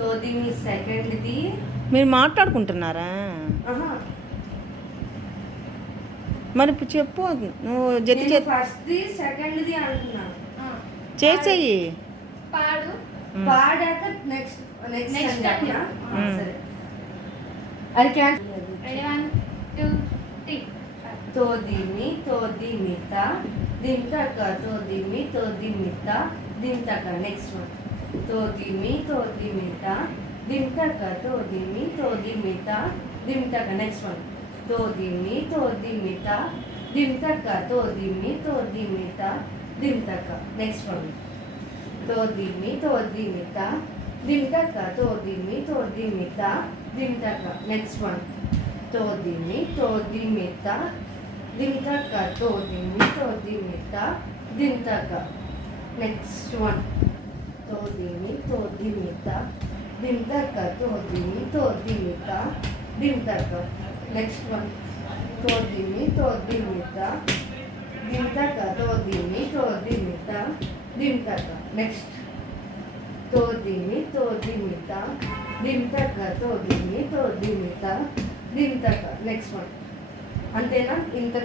తోదిమి సెకండ్ది. మీరు మాట్లాడుకుంటున్నారా? మరి ఇప్పుడు చెప్పు, నువ్వు జతి నేను ఫస్ట్ది సెకండ్ది అంటున్నాను. చేసేయి. పాడు. పాడాక నెక్స్ట్ Next చెప్పనా? మ్మ్. సరే. అది క్యాన్సిల్. Ready, 1, 2, 3. తోదిమి తోదిమిత దింతక తోదిమి తోదిమిత దింతక. Next one. తోదిమి తోదిమిత దింతక తోదిమి తోదిమిత దింతక. Next one. తోదిమి తోదిమిత దింతక తోదిమి తోదిమిత దింతక. Next one. తోదిమి తోదిమిత దింతక తోదిమి తోదిమిత దింతక. Next one. తోదిమి తోదిమిత దింతక తోదిమి తోదిమిత దింతక. Next one. తోదిమి తోదిమిత దింతక తోదిమి తోదిమిత దింతక. Next one. తోదిమి తోదిమిత దింతక తోదిమి తోదిమిత దింతక. నెక్స్ట్. తోదిమి తోదిమిత దింతక తోదిమి తోదిమిత దింతక. Next one. అంతేనా? ఇంత